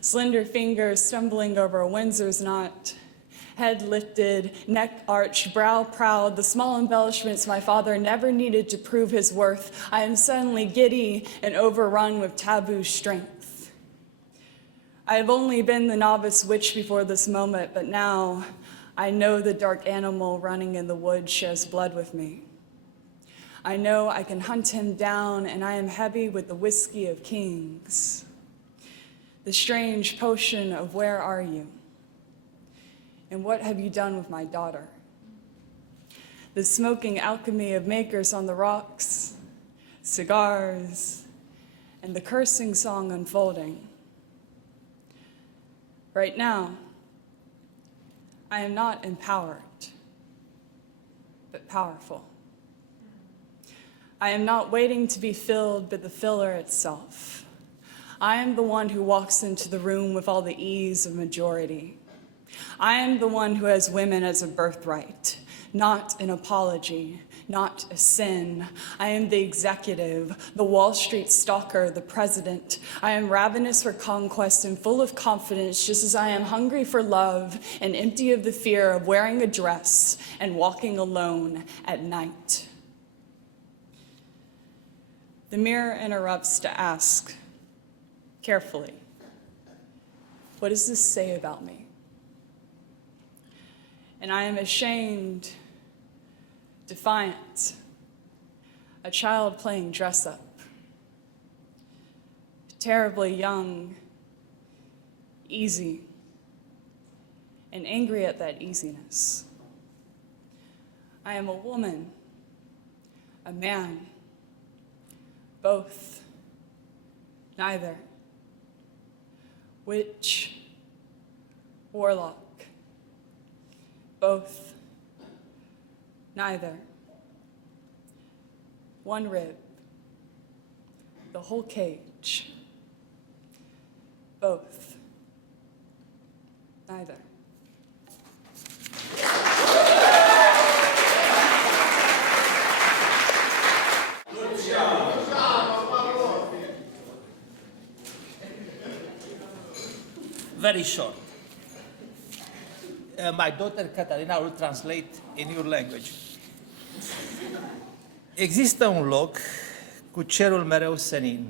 slender fingers stumbling over a Windsor's knot, head lifted, neck arched, brow proud, the small embellishments my father never needed to prove his worth, I am suddenly giddy and overrun with taboo strength. I have only been the novice witch before this moment, but now I know the dark animal running in the woods shares blood with me. I know I can hunt him down, and I am heavy with the whiskey of kings. The strange potion of where are you? And what have you done with my daughter? The smoking alchemy of makers on the rocks, cigars, and the cursing song unfolding. Right now, I am not empowered, but powerful. I am not waiting to be filled, but the filler itself. I am the one who walks into the room with all the ease of majority. I am the one who has women as a birthright, not an apology, not a sin. I am the executive, the Wall Street stalker, the president. I am ravenous for conquest and full of confidence, just as I am hungry for love and empty of the fear of wearing a dress and walking alone at night. The mirror interrupts to ask, carefully, what does this say about me? And I am ashamed, defiant, a child playing dress up, terribly young, easy, and angry at that easiness. I am a woman, a man, both, neither, witch, warlock, both, neither, one rib, the whole cage, both, neither. very short. My daughter Catarina will translate in your language. Există un loc cu cerul mereu senin,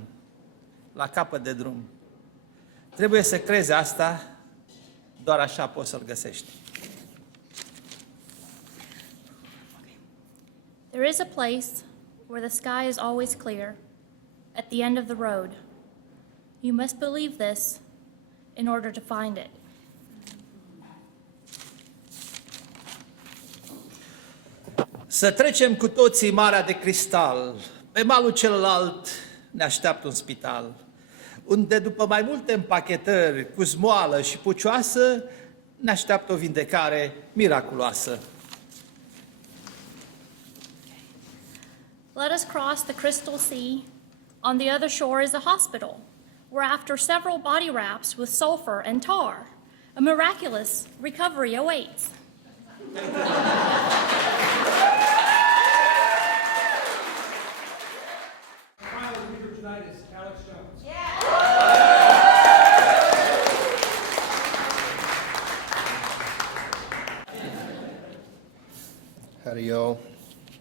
la capăt de drum. Trebuie să crezi asta, doar așa poți să-l găsești. There is a place where the sky is always clear, at the end of the road. You must believe this in order to find it. Să trecem cu toții Marea de Cristal. Pe malul celălalt ne așteaptă un spital, unde după mai multe împachetări cu zmoală și pucioasă, ne așteaptă o vindecare miraculoasă. Let us cross the crystal sea. On the other shore is a hospital, where after several body wraps with sulfur and tar, a miraculous recovery awaits. Howdy, y'all.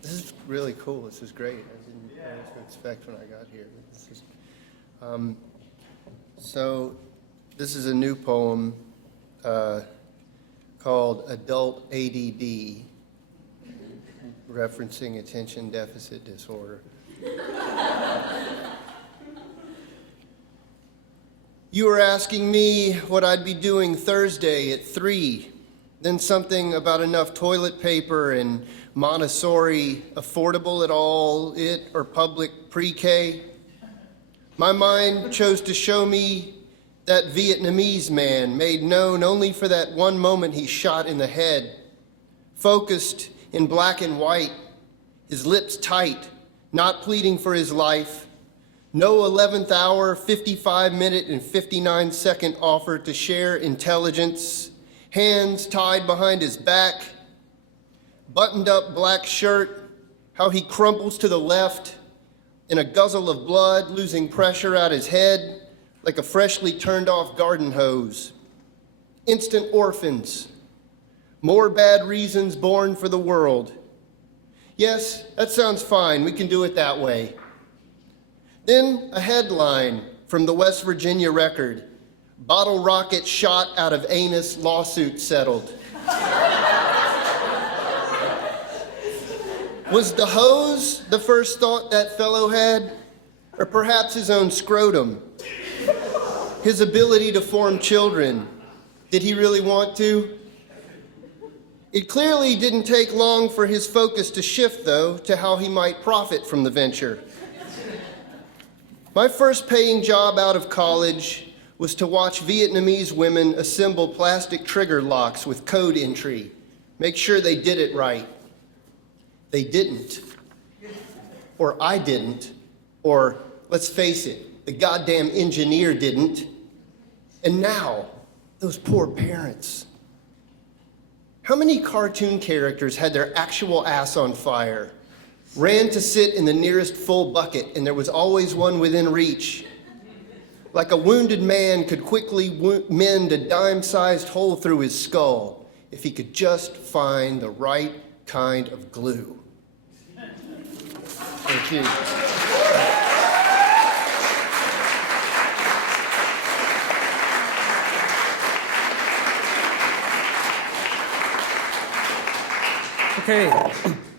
This is really cool. This is great. I didn't know what to expect when I got here. This is, so this is a new poem called Adult ADD, referencing attention deficit disorder. You were asking me what I'd be doing Thursday at 3. Then something about enough toilet paper and Montessori affordable at all, it or public pre-K. My mind chose to show me that Vietnamese man made known only for that one moment he shot in the head, focused in black and white, his lips tight, not pleading for his life. No 11th hour, 55-minute, and 59-second offer to share intelligence. Hands tied behind his back, buttoned up black shirt, how he crumples to the left in a guzzle of blood, losing pressure out his head like a freshly turned off garden hose. Instant orphans, more bad reasons born for the world. Yes, that sounds fine, we can do it that way. Then a headline from the West Virginia Record. Bottle rocket shot out of anus, lawsuit settled. Was the hose the first thought that fellow had? Or perhaps his own scrotum? His ability to form children? Did he really want to? It clearly didn't take long for his focus to shift, though, to how he might profit from the venture. My first paying job out of college was to watch Vietnamese women assemble plastic trigger locks with code entry, make sure they did it right. They didn't. Or I didn't. Or, let's face it, the goddamn engineer didn't. And now, those poor parents. How many cartoon characters had their actual ass on fire, ran to sit in the nearest full bucket, and there was always one within reach? Like a wounded man could quickly mend a dime-sized hole through his skull if he could just find the right kind of glue. Thank you. Okay,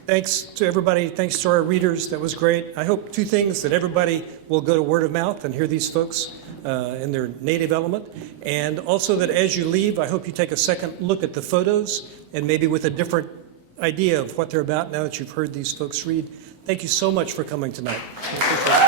thanks to everybody. Thanks to our readers. That was great. I hope two things: that everybody will go to word of mouth and hear these folks in their native element, and also that as you leave, I hope you take a second look at the photos and maybe with a different idea of what they're about now that you've heard these folks read. Thank you so much for coming tonight. I appreciate it.